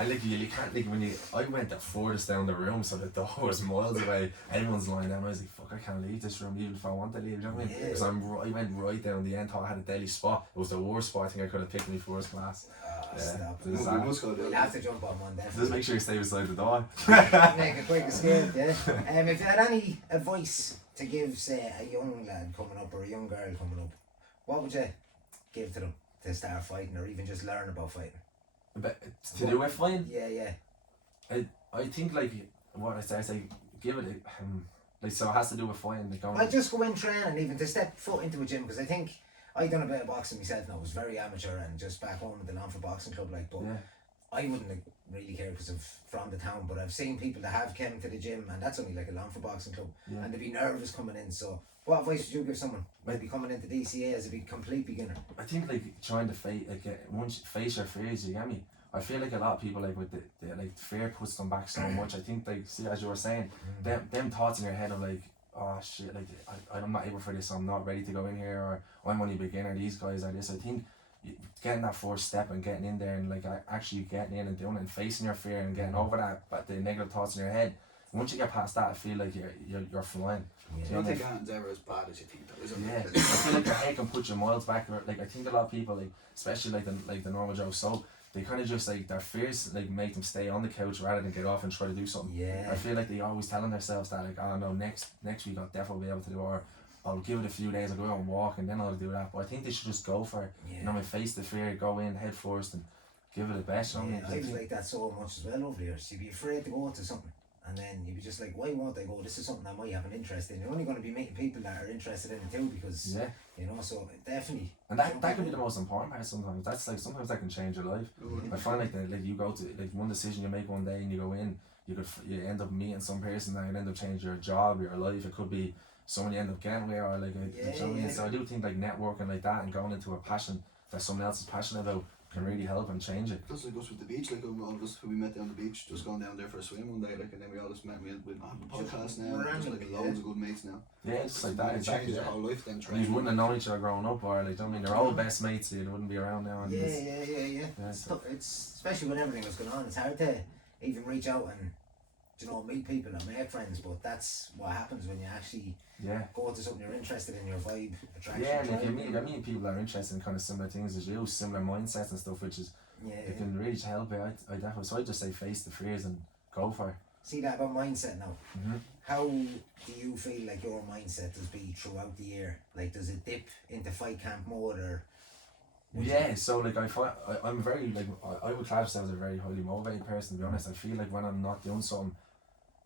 And like you can't like when I went the furthest down the room, so the door was miles away. Everyone's lying down. I was like, fuck, I can't leave this room even if I want to leave. You know what I mean? Because I went right down the end. Thought I had a deadly spot. It was the worst spot I think I could have picked in my first class. Stop. We'll have to jump on one then. Just make sure you stay beside the door. Make a quick escape, yeah. If you had any advice to give, say, a young lad coming up or a young girl coming up, what would you give to them to start fighting or even just learn about fighting? But to do with fighting? Yeah. I think like what I say, give it like so it has to do with fighting. Like I just go in training, even to step foot into a gym, because I think I done a bit of boxing myself now. I was very amateur and just back home at the Longford Boxing Club, like, but I wouldn't really care because I'm from the town, but I've seen people that have come to the gym, and that's only like a Longford Boxing Club, and they'd be nervous coming in. So what advice would you give someone maybe coming into DCA as a complete beginner? I think like trying to face once you face your fears, you get me? I feel like a lot of people like with the like fear puts them back so much. I think like, see, as you were saying, them thoughts in your head of like, oh shit, like I'm not able for this, I'm not ready to go in here, or I'm only a beginner, these guys are this. I think getting that first step and getting in there and like actually getting in and doing it and facing your fear and getting over that, but the negative thoughts in your head, once you get past that, I feel like you're flying. I don't think Anne's ever as bad as you think though, is it? Yeah, I feel like your head can put you miles back. Like I think a lot of people, like especially like the normal Joe, so they kind of just like their fears like make them stay on the couch rather than get off and try to do something. Yeah. I feel like they always telling themselves that like, oh no, next week I'll definitely be able to do, or I'll give it a few days, I'll go out and walk and then I'll do that. But I think they should just go for it. You know, face the fear, go in head first and give it the best. I was like that so much as well over the years. You'd be afraid to go to something, and then you'd be just like, why won't I go? This is something I might have an interest in. You're only going to be meeting people that are interested in it too, because you know, so definitely. And that can be the most important part sometimes. That's like sometimes that can change your life. I find like that, like you go to like one decision you make one day and you go in, you end up meeting some person that can end up changing your job, your life. It could be someone you end up getting with, or like so I do think like networking like that and going into a passion that someone else is passionate about can really help and change it. Just like us with the beach, like all of us who we met down the beach, just going down there for a swim one day, like, and then we all just met. We're on the podcast now. We're just like loads of good mates now. Yeah, it's like that. Exactly. Your whole life then. You wouldn't have known each other growing up, or like, don't mean they're all best mates. You wouldn't be around now. And It's especially when everything was going on. It's hard to even reach out and meet people and make friends, but that's what happens when you actually go to something you're interested in, your vibe, attraction. Yeah, and if you meet people that are interested in kind of similar things as you, similar mindsets and stuff, which is it can really help you. I definitely, so I just say face the fears and go for it. see that about mindset now. Mm-hmm. How do you feel like your mindset does be throughout the year? Like, does it dip into fight camp mode or? Yeah, so like I'm very like I would class myself as a very highly motivated person. To be honest, I feel like when I'm not doing something,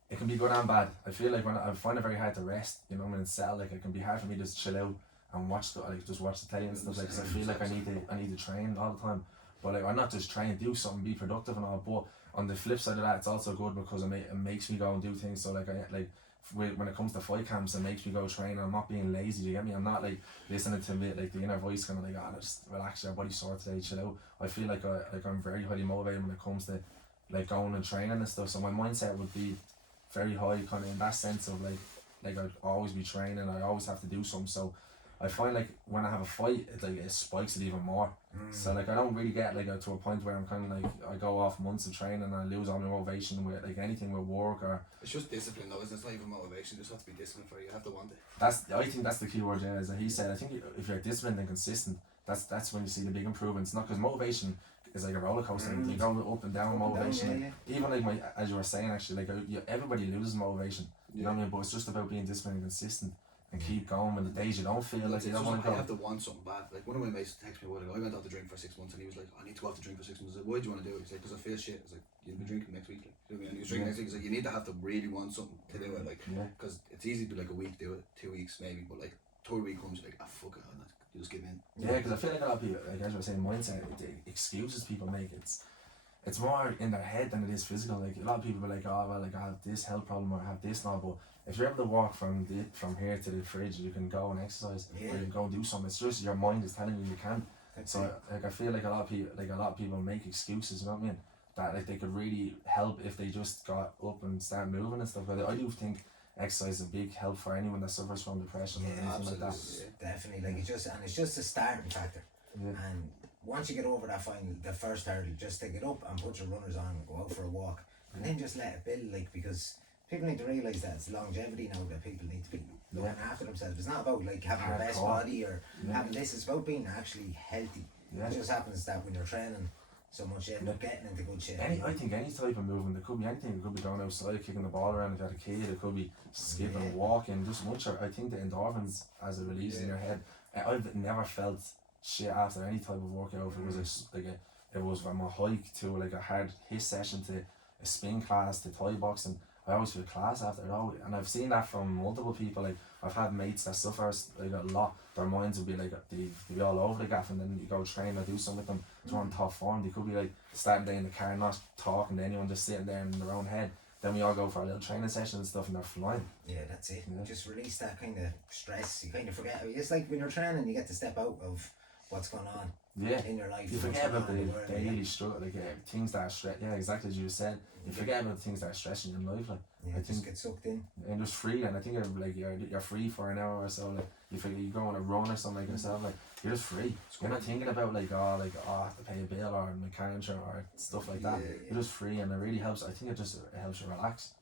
it can be good and bad. I feel like when I find it very hard to rest, you know, when it's settled, like it can be hard for me to just chill out and watch just watch the telly and stuff. Like, 'cause I feel like I need to train all the time. But like, I'm not just trying to do something, be productive and all. But on the flip side of that, it's also good because it makes me go and do things. So like when it comes to fight camps, it makes me go train. I'm not being lazy. You get me? I'm not like listening to me like the inner voice kind of like, just relax, your body's sore today, chill out. I feel like I'm very highly motivated when it comes to like going and training and stuff. So my mindset would be very high, kind of in that sense of like I'd always be training. I always have to do something. So I find like when I have a fight, it spikes it even more. So like I don't really get like to a point where I'm kind of like I go off months of training and I lose all my motivation with like anything with work or. It's just discipline though, isn't it? It's not even motivation. You just have to be disciplined for it. You have to want it. I think that's the key word. Yeah, as he said. I think if you're disciplined and consistent, that's when you see the big improvements. Not because motivation is like a roller coaster. You go up and down motivation. Even like as you were saying, actually, like everybody loses motivation. You know what I mean? But it's just about being disciplined and consistent and keep going when the days you don't feel like you don't want to go. I have to want something bad. Like one of my mates texted me a while ago. I went out to drink for 6 months and he was like, I need to go out to drink for 6 months. I was like, why do you want to do it? He's like, because I feel shit. I was like, you'll be drinking next week. Like, you know what I mean? And he was drinking next week. He's like, you need to have to really want something to do it. Like, because it's easy to do like a week, do it, 2 weeks maybe, but like third week comes, you're like, ah, fuck it, you just give in. Yeah, because I feel like a lot of people, like as you were saying, mindset, excuses people make, it's more in their head than it is physical. Like a lot of people are like, oh well, like I have this health problem or I have this now, but if you're able to walk from here to the fridge, you can go and exercise or you can go and do something. It's just your mind is telling you can. So like I feel like a lot of people make excuses. You know what I mean? That like they could really help if they just got up and start moving and stuff. But I do think exercise is a big help for anyone that suffers from depression or anything like that. Definitely, like it's just a starting factor. And once you get over the first hurdle, just take it up and put your runners on and go out for a walk, and then just let it build. Like because people need to realise that it's longevity now that people need to be looking after themselves. It's not about like having the best body or having this. It's about being actually healthy. It just happens that when you're training so much, you end up getting into good shape. I think any type of movement, it could be anything. It could be going outside, kicking the ball around if you had a kid. It could be skipping, walking. Just once I think the endorphins as it releases in your head. I've never felt shit after any type of workout. It was from a hike to like a hard hit session to a spin class to Thai boxing. I always feel class after it all, and I've seen that from multiple people. Like I've had mates that suffer like a lot. Their minds will be like they be all over the gaff, and then you go train or do something with them. They're on top form. They could be like starting day in the car, not talking to anyone, just sitting there in their own head. Then we all go for a little training session and stuff, and they're flying. Yeah, that's it. Just release that kind of stress. You kind of forget. It's like when you're training, you get to step out of what's going on in your life. You forget about the daily struggle, like things that are stress. Yeah, exactly as you said. You forget about the things that are stressing in life. Like I just get sucked in. And just free, and I think you're free for an hour or so. Like you go on a run or something like yourself. Like you're just free. You're not thinking about like I have to pay a bill or my car insurance or stuff like that. You're just free, and it really helps. I think it helps you relax.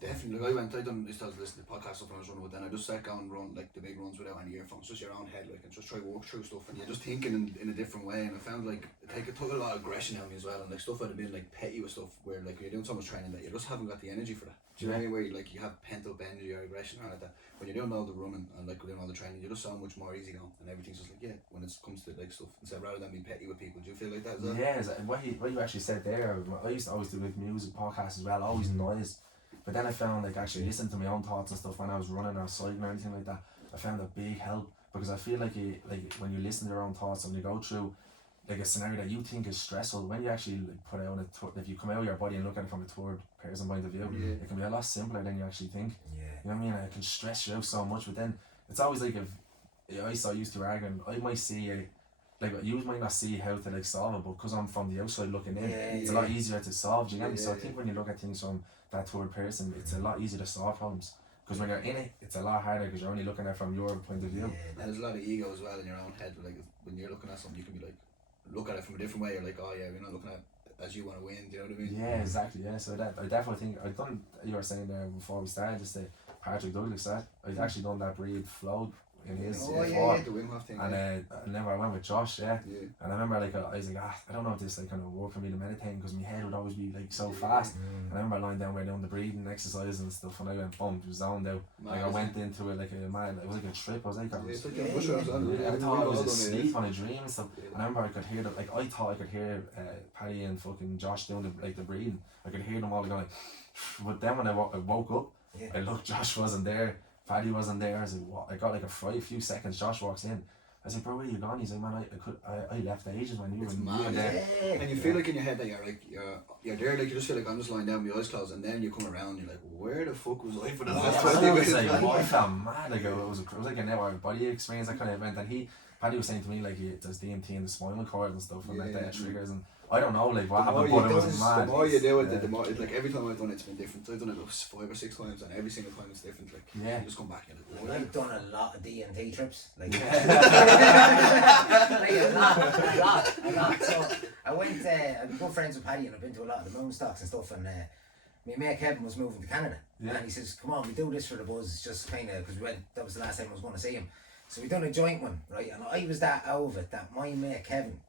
Definitely. Like I started listening to podcasts stuff when I was running with then I just sat down and run like the big runs without any earphones, just your own head, like, and just try to walk through stuff, and you're just thinking in a different way. And I found like it took a lot of aggression out of me as well, and like stuff I'd have been like petty with stuff where like you're doing so much training that you just haven't got the energy for that. Do you know what I mean? Where you have pent up energy or aggression or like that. When you're doing all the running and like doing all the training, you're just so much more easy going, and everything's just like when it comes to like stuff, instead rather than being petty with people. Do you feel like that as well? Yeah, what you actually said there. I used to always do like music podcasts as well, always noise. But then I found like actually listening to my own thoughts and stuff when I was running or cycling or anything like that, I found a big help, because I feel like when you listen to your own thoughts and you go through like a scenario that you think is stressful, when you actually like, put out if you come out of your body and look at it from a third person point of view, it can be a lot simpler than you actually think. You know what I mean? It can stress you out so much, but then it's always like if I so used to arguing, I might see like you might not see how to like solve it, but because I'm from the outside looking in, it's a lot easier to solve. Do you get me? So I think when you look at things from that third person, it's a lot easier to solve problems. Because when you're in it, it's a lot harder because you're only looking at it from your point of view. And there's a lot of ego as well in your own head. Like when you're looking at something, you can be like, look at it from a different way. You're like, you're not looking at it as you want to win. Do you know what I mean? Yeah, exactly. Yeah, so that I definitely think you were saying there before we started, just the Patrick Douglas. I'd actually done that breathe flow in his Oh, yeah, form. The Wim Hof thing. And I went with Josh, yeah. and I remember like I was like, I don't know if this like kind of work for me to meditate because my head would always be like so fast. And I remember lying down, doing the breathing exercises and stuff, and I went boom, it was zoned out. Like I went into it like it was like a trip. I was like, I thought I was asleep on a dream and stuff. And I remember I could hear them, like I thought I could hear Paddy and fucking Josh doing the breathing. I could hear them all going like, but then when I woke up, I looked, Josh wasn't there. Paddy wasn't there. I was like, what? I got like a few seconds. Josh walks in. I was like, bro, where are you gone? He's like, man, I left ages when you were there. And you feel like in your head that you're there, like you just feel like I'm just lying down with my eyes closed, and then you come around, you're like, where the fuck was I for the last 20 minutes? I felt mad. Like it was like an out of body experience, that kind of event. And Paddy was saying to me like, there's DMT in the spinal cord and stuff, and like that triggers and. I don't know like what happened, but it was mad. The more you do it, the more like every time I've done it's been different. I've done it 5 or 6 times, and every single time it's different. Like you just come back and you're like, I've done a lot of DMT trips, like, like a lot. So I went. I'm good friends with Paddy, and I've been to a lot of the moon stocks and stuff. And my mate Kevin was moving to Canada, and he says, "Come on, we do this for the buzz." It's just kind of because that was the last time I was going to see him. So we done a joint one, right? And I was that out of it that my mate Kevin.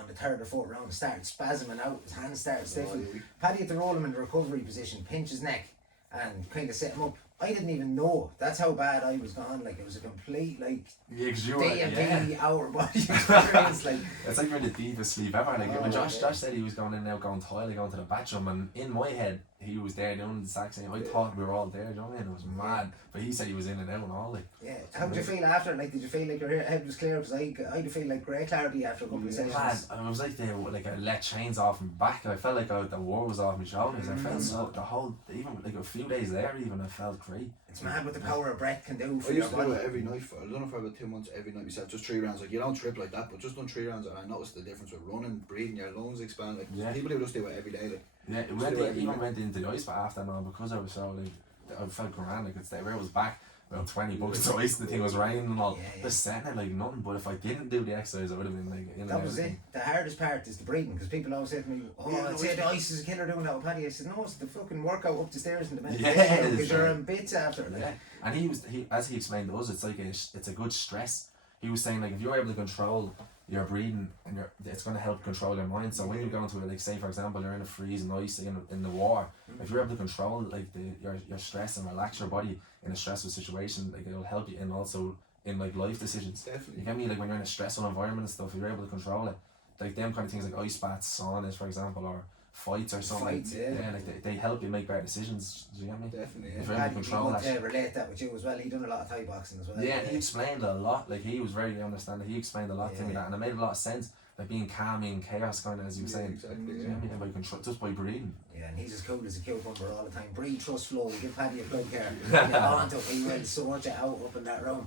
On the 3rd or 4th round, started spasming out, his hands started stiffening. Paddy had to roll him in the recovery position, pinch his neck, and kind of set him up. I didn't even know. That's how bad I was gone. Like it was a complete DMV hour body experience. Like it's like you're in the deepest sleep ever. Like when Josh said he was going in now, going toilet, going to the bathroom, and in my head he was there doing the exact same. I thought we were all there. You know what I mean? It was mad. But he said he was in and out and all. Like how did you feel after? Like did you feel like your head was clear? Because I feel like great clarity after a couple of sessions. Man, I was like I let chains off my back. I felt like the war was off my shoulders. I felt so the whole even like a few days there even I felt great. It's mad what the power of breath can do for I used to body. do it every night I don't know for about 2 months every night myself, just 3 rounds. Like you don't trip like that, but just done 3 rounds, and I noticed the difference with running, breathing, your lungs expand. Like people who just do it every day. Like It went into the ice bath after now because I was so like I felt grand. I could stay where I was back. About 20 bucks of ice, the thing was raining and all. Just sitting there like nothing. But if I didn't do the exercise, I would have been like that was it. The hardest part is the breathing, because people always say to me, I'd say the ice is a killer doing that with Paddy. I said, no, it's the fucking workout up the stairs in the meditation, because you're in bits after it. Like. And he as he explained to us, it's like it's a good stress. He was saying like if you're able to control your breathing and it's going to help control your mind. So when you go into it, like say for example you're in a freezing ice in the war, if you're able to control like your stress and relax your body in a stressful situation, like it'll help you, and also in like life decisions. Definitely. You get me? Like when you're in a stressful environment and stuff, if you're able to control it, like them kind of things like ice baths, saunas for example, or fights or something. Like they help you make better decisions. Do you get me? Definitely. If you're able to control that. Relate that with you as well. He done a lot of Thai boxing as well. Yeah, he explained a lot. Like he was very understanding. He explained a lot to me that, and it made a lot of sense. Like being calm in chaos, kind of as you were saying. Exactly. By control, just by breathing. Yeah, and he's as cool as a cucumber all the time. Breathe, trust, flow. Give Paddy a good care. Get on to it. He will sort you out up in that room.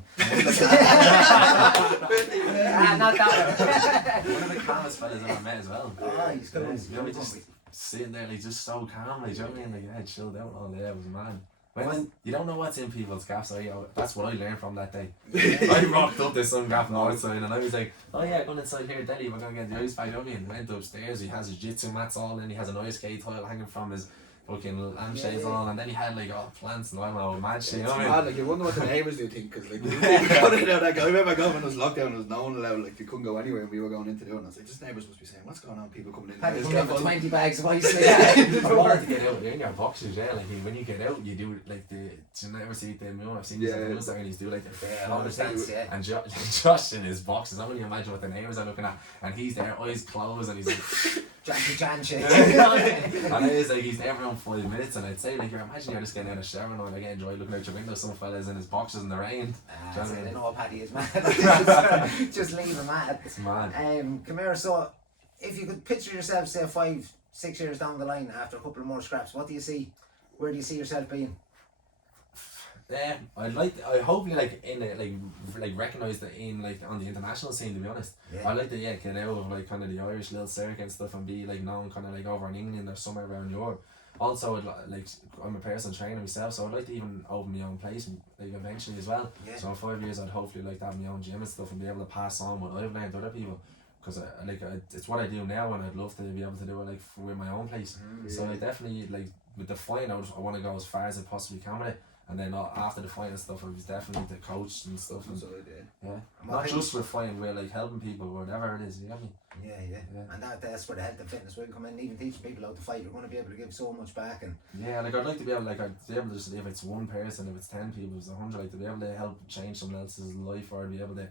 Not that one of the calmest fellas I've ever met as well. Oh, he's cool. You know, just sitting there, like just so calm, like, you know what I mean? Like, yeah, chilled out all day. It was mad. When you don't know what's in people's gaffs, that's what I learned from that day. I rocked up to some gaff outside and I was like, oh yeah, going inside here, Delhi, we're going to get the ice pack. And went upstairs, he has his jitsu mats all, and he has an ice skate tile hanging from his fucking lampshades on, and then he had like all plants and all mad shit. You know what I mean? Like you wonder what the neighbours do think, because like I remember going when it was lockdown, there was no one allowed, like you couldn't go anywhere, and we were going into it, and I was like, this neighbours must be saying, what's going on? People coming in. Paddy coming in with 20 bags of ice. I wanted to get out. You're in your boxes, yeah. Like when you get out, you do like the. Do you never see them? You know, I've seen these Instagrams do like the dance, and Josh in his boxes. I only imagine what the neighbours are looking at, and he's there, eyes closed, and he's like. Jackie Chan shit. And it is like he's there around 5 minutes, and I'd say like imagine you're just getting out of the shower and I like enjoy looking out your window. Some fella's in his boxes in the rain. They know Paddy is mad. Just leave him mad. It's mad. Come here. So, if you could picture yourself, say 5-6 years down the line after a couple of more scraps, what do you see? Where do you see yourself being? I hopefully like in like recognised in like on the international scene, to be honest. I'd like to get out of like kind of the Irish little circuit and stuff and be like known kind of like over in England or somewhere around Europe. Also, like I'm a personal trainer myself, so I'd like to even open my own place like eventually as well. So in 5 years I'd hopefully like to have my own gym and stuff and be able to pass on what I've learned to other people. Because it's what I do now, and I'd love to be able to do it like with my own place. So I definitely like with the fight, I want to go as far as I possibly can with it. And then after the fight and stuff, I was definitely the coach and stuff. And, So, yeah. Not just with fighting, we're like helping people, whatever it is, you get me? Yeah. And that's where the health and fitness will come in. Even teaching people how to fight, you're going to be able to give so much back. And yeah, like I'd like to be able, to just, if it's one person, if it's 10 people, if it's 100, like to be able to help change someone else's life, or be able to,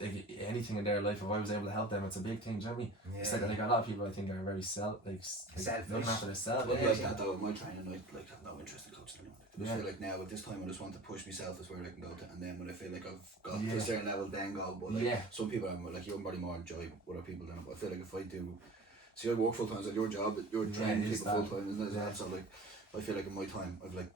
like, anything in their life, if I was able to help them, it's a big thing, do you know what I mean? yeah, It's like a lot of people I think are very selfish. Selfish. Looking after themselves. But Yeah. like that though, my training, like I've no interest in coaching anyone. I Yeah. feel like now at this time I just want to push myself as where I can go to, and then when I feel like I've got to Yeah. a certain level, then go. But like Yeah. some people, I'm like, you're probably more enjoy other people than. But I feel like if I do, see, I work full time, so your job, you're training it is people full that. time, isn't it? Yeah. So like, I feel like in my time, I've like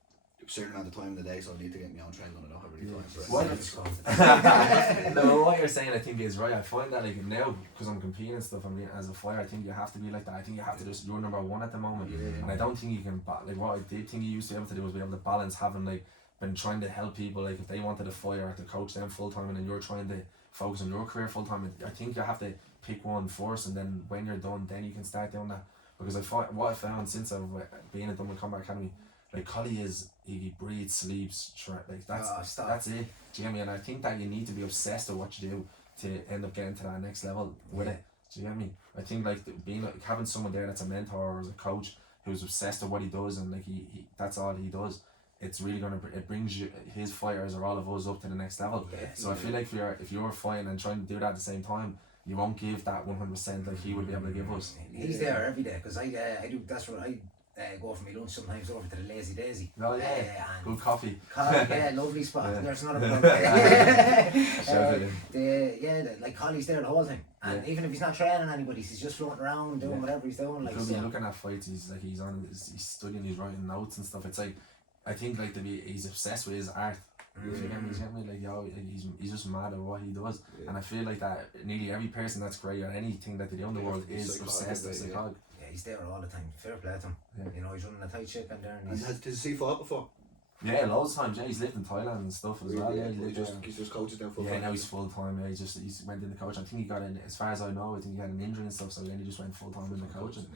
a certain amount of time in the day, so I need to get my own training done. I don't have really time for it. What? No, what you're saying I think is right. I find that like now, because I'm competing and stuff, I'm being, as a fighter, I think you have to be like that. I think you have to just, you're number one at the moment. Yeah. And I don't think you can, like what I did think you used to be able to do was be able to balance having like, been trying to help people, like if they wanted to fight or to coach them full time, and then you're trying to focus on your career full time. I think you have to pick one first, and then when you're done, then you can start doing that. Because what I found since I've been at Dublin Combat Academy, like Collie is, he breathes, sleeps, like that's it. Do you get me? And I think that you need to be obsessed with what you do to end up getting to that next level with it. Do you get me? I think like being like having someone there that's a mentor or as a coach who's obsessed with what he does, and like he that's all he does. It's really it brings you, his fighters or all of us up to the next level. Yeah. So I feel like if you're fighting and trying to do that at the same time, you won't give that 100% like he would be able to give us. He's there every day, because I do. That's what I go for my lunch sometimes over to the Lazy Daisy. Oh yeah, and good coffee. yeah, lovely spot. Yeah. There's another one. Shout it in. Like Collie's there the whole time, and even if he's not training anybody, he's just floating around doing whatever he's doing. Like, Could so. be looking at fights. He's studying, he's writing notes and stuff. It's like, I think like he's obsessed with his art. You get me? Like, he's just mad at what he does, and I feel like that nearly every person that's great at anything that they do in the world is obsessed with psychology. Yeah, he's there all the time. Fair play to him. Yeah. You know, he's running a tight ship in there. And has he fought before? Yeah, loads of times. Yeah, he's lived in Thailand and stuff as well. Yeah, he's just coaches now full time. Yeah, now he's full time. Yeah, he's went in the coach. I think he got in. As far as I know, I think he had an injury and stuff. So then he just went full time in the coaching.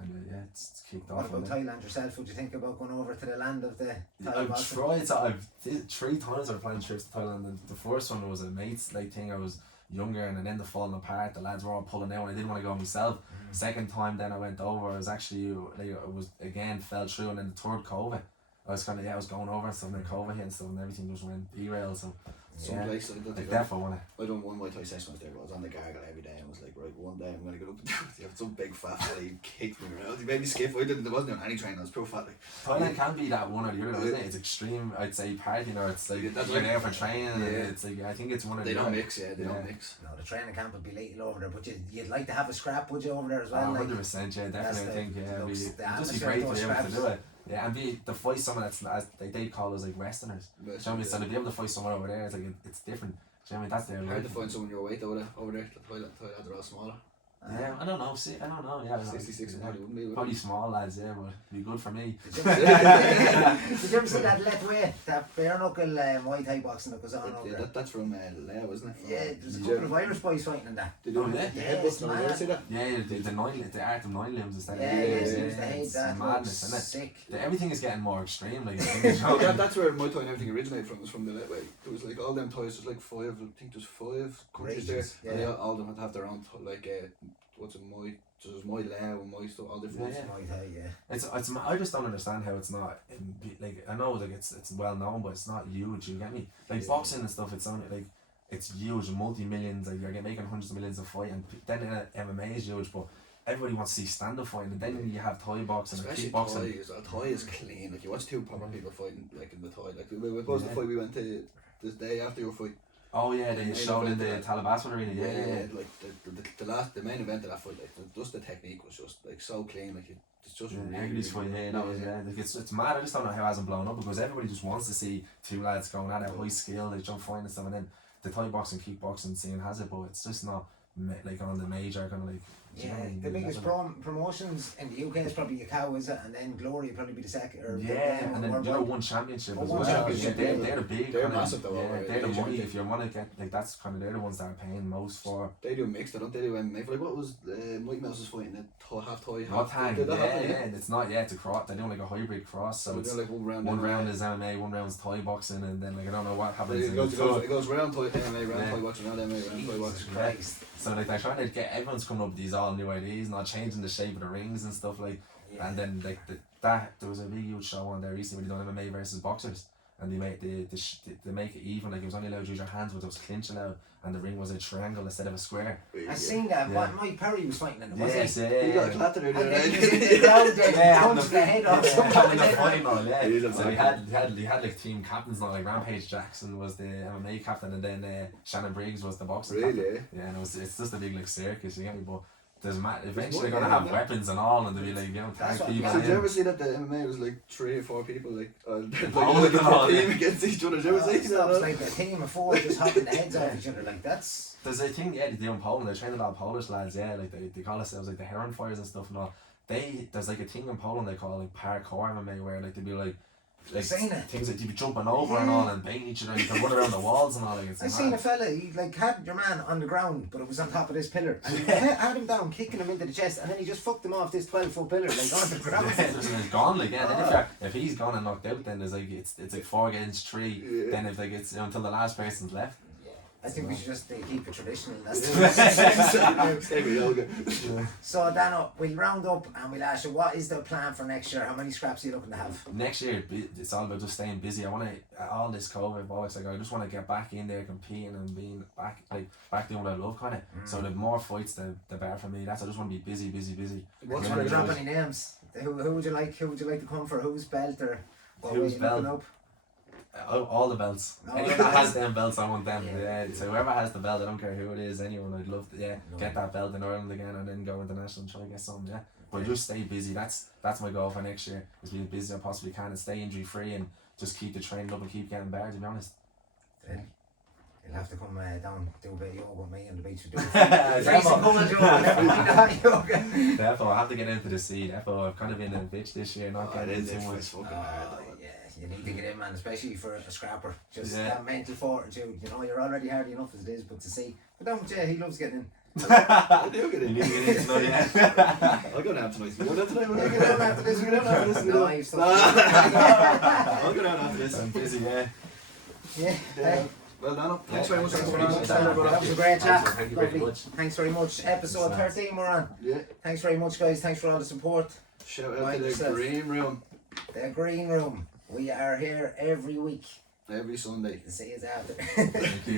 And yeah, it's kicked off. What about Thailand yourself? Would you think about going over to the land of the Thai I've boxing? tried. I've 3 times I've planned trips to Thailand. And the first one was a mates like thing. I was younger, and then the falling apart. The lads were all pulling out, and I didn't want to go myself. Second time, then I went over. I was actually like, it was again fell through, and then the third COVID. I was kind of I was going over and stuff, and then COVID hit and stuff, and everything just went derailed. So some place I definitely want to. I done one of my Thai sessions there, but I was on the gargle every day, and I was like, right, one day I'm gonna get up and do it. Yeah, some big fat fella, he kicked me around. He made me skip. I wasn't doing any training. I was pure fat. Like, Thailand can be that one or the other, isn't it? It's extreme. I'd say partying, or it's like you're there for training. And it's like I think it's one of they don't mix. Yeah, they don't mix. No, the training camp would be lethal over there, but you'd like to have a scrap, would you, over there as well? 100%. Yeah, definitely. I think it'd just be atmosphere great to of be those able to scraps. do it. Yeah, and to fight someone that's they call us like Westerners. Do you know what I mean? So to be able to fight someone over there, it's like it's different. Do you know what I mean? That's their Hard to find someone your weight over there. The Thailand are all smaller. Yeah, I don't know. I don't know. Yeah, 66 probably wouldn't be. Probably small lads, yeah, but it'd be good for me. Did you ever see that let weight, that bare knuckle Muay Thai boxing that goes on over there? That's from Lao, isn't it? Yeah, there's a couple of Irish boys fighting in that. Did you it's you mad. see that? Yeah, the art of 9 limbs instead. It's madness, isn't it? sick. Everything is getting more extreme. Like, I think it's That's where Muay Thai and everything originated from. Was from the let weight. There was like all them Thais. There's like 5. I think there's 5 countries there. Yeah. And they all of them had to have their own like what's a Muay. So there's Muay Lao and Muay stuff, all different. Muay Thai, yeah. It's I just don't understand how it's not like I know like it's well known, but it's not huge. You get me? Like boxing and stuff, it's only like it's huge, multi-millions. Like you're making hundreds of millions of fight, and then MMA is huge, but everybody wants to see stand-up fighting, and then you have Thai boxing and kickboxing. Thai is clean. Like you watch 2 proper people fighting like in the Thai. Like what was the fight we went to this day after your fight? Oh yeah, they showed in the Talabas arena. Yeah. Like the main event of that fight, like just the technique was just like so clean. Like it's just English fight. Like it's mad. I just don't know how it hasn't blown up, because everybody just wants to see 2 lads going at it, high skill, they jump fighting and stuff, and then the Thai boxing, kickboxing scene has it, but it's just not like on the major kind of like Yeah, you know, the biggest level. promotions in the UK is probably a cow, is it? And then Glory would probably be the second. Or Yeah, and then or one championship Oh, as one well. championship, Yeah, yeah. they're the big. They're kind of, massive though, yeah, over they're the Asia, money. aren't If you want to get like that's kind of they're the ones that are paying most for. They do mixed, don't they? Do MMA. For like what was Mighty Mouse was fighting a half toy, What half. time? Did Yeah, that happen, and it's not yet. It's a cross. They're doing like a hybrid cross, so So it's they're like one one round MMA. is MMA, one round's Thai boxing, and then like I don't know what happens. It in goes, the it goes, third. it goes round toy MMA, round Yeah. toy boxing, round MMA, round toy Jesus boxing. Christ. So like they're trying to get everyone's coming up with these all new ideas, not changing the shape of the rings and stuff like. Yeah. And then like that there was a big huge show on there recently where they done MMA versus boxers, and they make they make it even, like it was only allowed to use your hands, but there was clinch allowed, and the ring was a triangle instead of a square. I seen that. Yeah. Mike Perry was fighting in it, was Yes, he? yeah, He got a yeah. clatter there the And other then night. he was down there, Yeah, punched the head off Yeah, somebody. in the final, yeah. He is a So mad he had like team captains now, like Rampage Jackson was the MMA captain, and then Shannon Briggs was the boxing captain. Really? Yeah, and it's just a big like circus, you get me, but eventually more they're gonna going have on there. weapons and all, and they'll be like, you know, That's tag what- people So did you in. ever see that the MMA was like 3 or 4 people like Poland like and all, a team yeah. against each other? Did you ever see It's that? like a team of 4 just hopping the heads off each other. Like that's. There's a thing, yeah, they do in Poland. They're training a lot of Polish lads, yeah, like they call themselves like the Heron Fires and stuff and all. There's like a thing in Poland they call like parkour MMA, where like they be like Seen it. things like you be jumping over and all and banging each other, and you can run around the walls and all. Like it's I seen a fella, he like had your man on the ground, but it was on top of this pillar. And he had him down, kicking him into the chest, and then he just fucked him off this 12-foot pillar, like on the ground. Yeah, it's gone like, yeah. Then if he's gone and knocked out, then there's like it's like 4 against 3. Yeah. Then if like it's until the last person's left. I think we should just keep it traditional. That's Same with yoga. So Dano, we'll round up and we'll ask you, what is the plan for next year? How many scraps are you looking to have? Next year, it's all about just staying busy. I want to all this COVID bollocks. Like I just want to get back in there competing and being back doing what I love, kind of. So the more fights, the better for me. I just want to be busy. What's You one want of to drop yours? any names? Who would you like? Who would you like to come for? Whose belt or what Whose way you looking belt? up? All the belts. No, Anyone no, that no. has them belts, I want them. Yeah. Yeah. So whoever has the belt, I don't care who it is. Anyone, I'd love to. Yeah, No. get that belt in Ireland again, and then go international and try to get some. Yeah. But just stay busy. That's my goal for next year. Is be as busy as I possibly can and stay injury free and just keep the training up and keep getting better. To be honest. Then you'll have to come down, do a bit of yoga with me on the beach. Do yoga. Therefore, I have to get into the sea. Therefore, I've kind of been a bitch this year, not Oh, it getting is too much. it's fucking hard. Yeah, you need to get in, man, especially for a scrapper. Just Yeah. that mental fortitude. You know, you're already hard enough as it is, but to see. But don't, he loves getting in. I do get You it. need to get into it, yeah. I'll go down tonight. We go down tonight. Yeah, go down after this. We go down after this. No, you've stuff. I'll go down after this. I'm busy, yeah. Yeah. Yeah. Well, Dano, thanks very much for coming on. That was a great chat. Thank you very Lovely. much. Thanks very much. Episode 13 we're on. Yeah. Thanks very much, guys. Thanks for all the support. Shout out Mind to the yourself. green room The Green Room. We are here every week. every Sunday. See you after. Thank you.